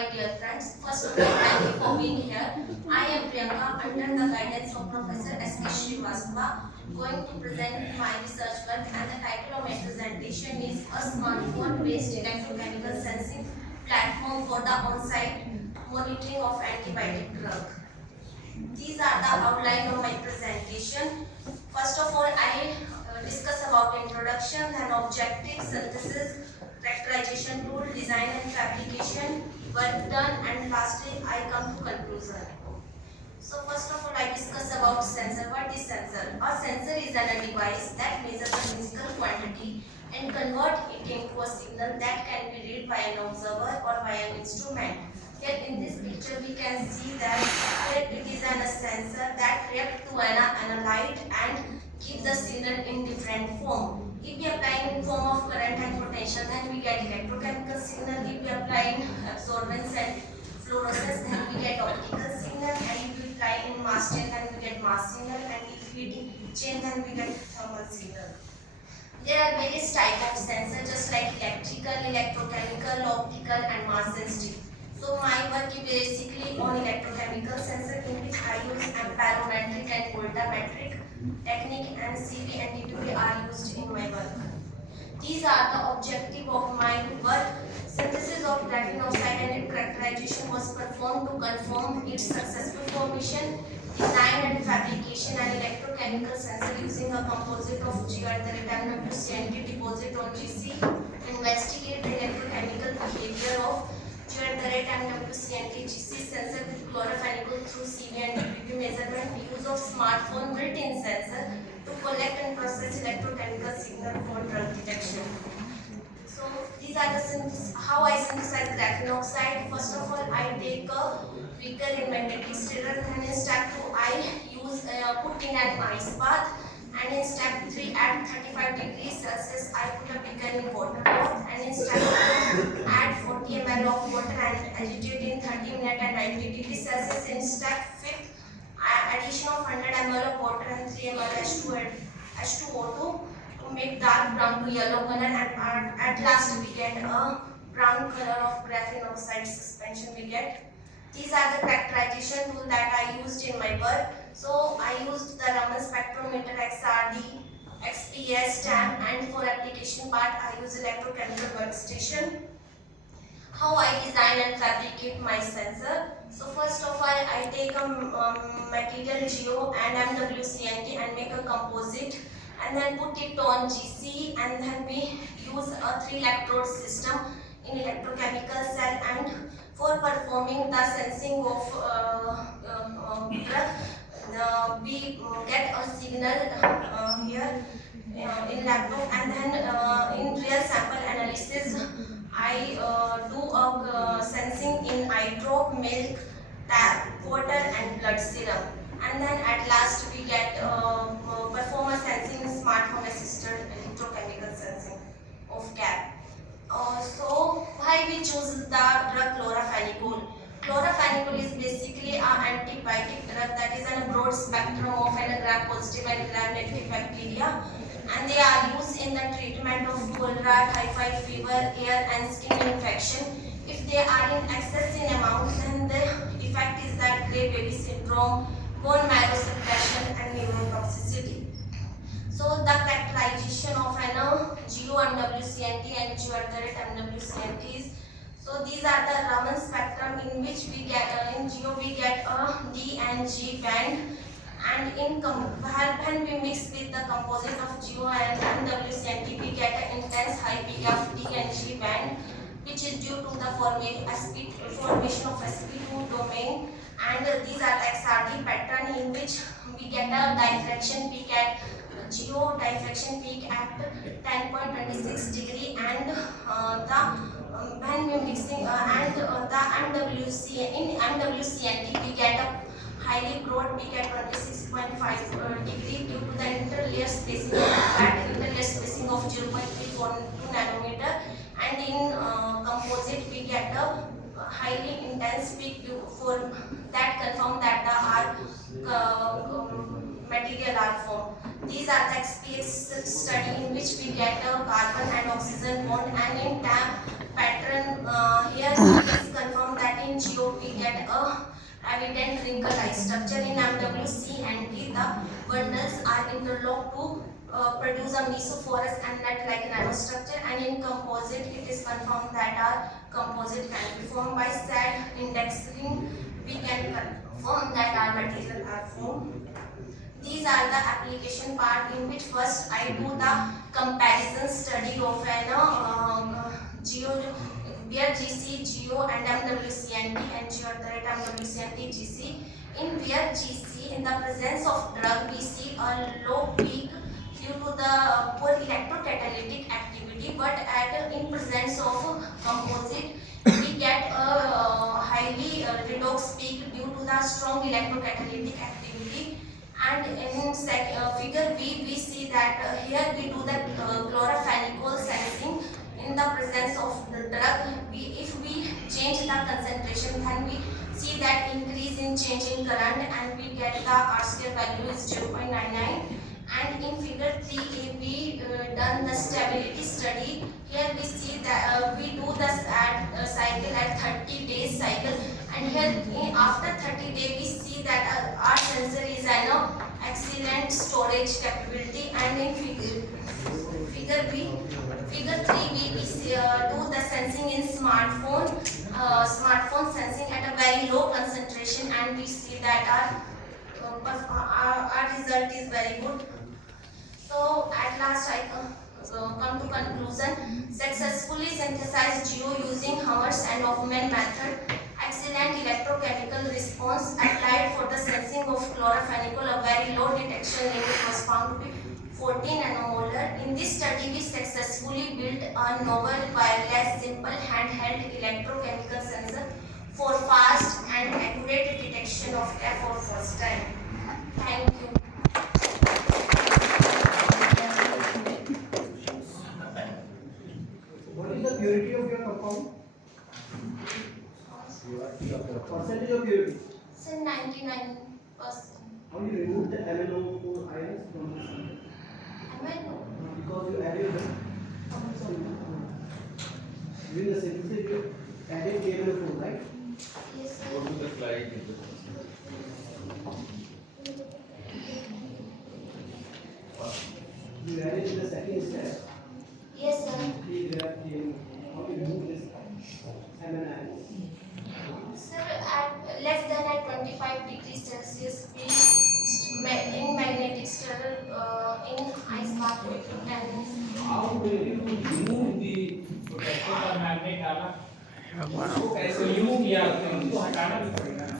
my dear friends. First of all, thank you for being here. I am Priyanka, under the guidance of Professor S.K. Srivastava, going to present my research work, and the title of my presentation is A Smartphone-Based Electrochemical Sensing Platform for the On-Site Monitoring of Antibiotic Drug. These are the outline of my presentation. First of all, I discuss about introduction, then objective, synthesis, characterization tool, design and fabrication, work done, and lastly I come to conclusion. So first of all, I discuss about sensor. What is sensor? A sensor is a device that measures a physical quantity and convert it into a signal that can be read by an observer or by an instrument. Here in this picture we can see that here it is a sensor that reacts to an light and give the signal in different form. If we apply in form of current and potential, then we get electrochemical signal. If we apply in absorbance and fluorescence, then we get optical signal. And if we apply in mass chain, then we get mass signal. And if we chain, then we get thermal signal. There are various types of sensors, just like electrical, electrochemical, optical, and mass sensitive. So my work is basically on electrochemical sensor, in which I use amperometric and voltammetric technique, and CV and DTV are used in my work. These are the objective of my work. Synthesis of graphene oxide and its characterization was performed to confirm its successful formation. Design and fabrication an electrochemical sensor using a composite of GR-MWCNT deposit on GC. Investigate the electrochemical behavior of GR-MWCNT GC sensor with chlorophenicol through CV and DPP measurement. Use of smartphone built-in sensor to collect and process electrochemical signal for drug detection. So these are the how I synthesize graphene oxide. First of all, I take a beaker in magnetic stirrer, and in step 2 I use put in an ice bath, and in step 3 at 35 degrees Celsius I put a beaker in water bath, and in step 4 add 40 ml of water and agitate in 30 minutes at 90 degrees Celsius. In step 5th, addition of 100 ml of water and 3 ml H2O2 to make dark brown to yellow color, and at last we get a brown color of graphene oxide suspension we get. These are the characterization tool that I used in my work. So I used the Raman spectrometer, XRD, XPS, TAM, and for application part I use electrochemical workstation. How I design and fabricate my sensor. So first of all, I take a material Geo and MWCNT and make a composite, and then put it on GC, and then we use a 3 electrode system in electrochemical cell, and for performing the sensing of drug, we get a signal here in laptop, and then in real sample analysis I do a sensing in eye drop, milk, tap, water, and blood serum, and then at last we get perform a sensing smartphone assisted electrochemical sensing of CAP. So why we choose the drug chlorophenicol? Chlorophenicol is basically an antibiotic drug that is on a broad spectrum of gram-positive and gram-negative bacteria, and they are used in the treatment of cholera, typhoid fever, ear and skin infection. If they are in excess in amount, then the effect is that gray baby syndrome, bone marrow suppression, and neurotoxicity. So the characterization of an GO-MWCNT and GO-MWCNTs. So these are the Raman spectrum, in which we get in GO we get a D and G band, and when we mix with the composite of GO and MWCNT we get an intense high peak of D and G band, which is due to the formation of sp2 domain. And these are the XRD pattern, in which we get a diffraction peak at GO diffraction peak at 10.26 degree, and when we mixing and the MWCNT we get a highly broad peak at 26.5 degree due to the interlayer spacing of 0.342 nanometer, and in composite we get a highly intense peak for that confirm that the material are formed. These are the XPS study, in which we get a carbon and oxygen bond, and in TAM pattern here it is confirmed that evident wrinkle-like structure. In MWC and D, the bundles are interlocked to produce a mesoporous and nut-like nanostructure, and in composite it is confirmed that our composite can be formed by SAD indexing. We can confirm that our material are formed. These are the application part, in which first I do the comparison study of an geo, where GC, geo and MWC and T and geothermal MWC and T GC. In where GC, in the presence of drug, we see a low peak due to the poor electrocatalytic activity, but at in presence of composite we get a highly redox peak due to the strong electrocatalytic activity. And in figure B, we see that here we do the chlorophenicol sensing in the presence of the drug. If we change the concentration, then we see that increase in change in current, and we get the R square value is 0.99. And in figure 3, we done the stability study. Here we see that we do the cycle at 30 days cycle, and here after 30 days we see that our sensor is an excellent storage capability. And in figure B, figure 3, we do the sensing in smartphone sensing at a very low concentration, and we see that our result is very good. So at last I come to conclusion. Successfully synthesized geo using Hammers and Hoffman method. Excellent electrochemical response applied for the sensing of chlorophenicol. A very low detection limit was found to be 14 nanomolar. In this study, we successfully built a novel wireless simple handheld electrochemical sensor for fast and accurate detection of F for first time. Thank you. What is the purity of your compound? Percentage of purity? Say 99%. How you remove the MnO4 ions from the sample? Because you added them. During the synthesis, you added MnO4, right? Yes, sir. Go to the slide. You added in the second step. Yes, sir. How you remove this MnO? Sir, at less than at 25 degrees Celsius, we in magnetic stirrer in ice bath we can. How will you remove the protector का magnet डाला? उसको कैसे remove किया? उसको हटाना भी पड़ेगा।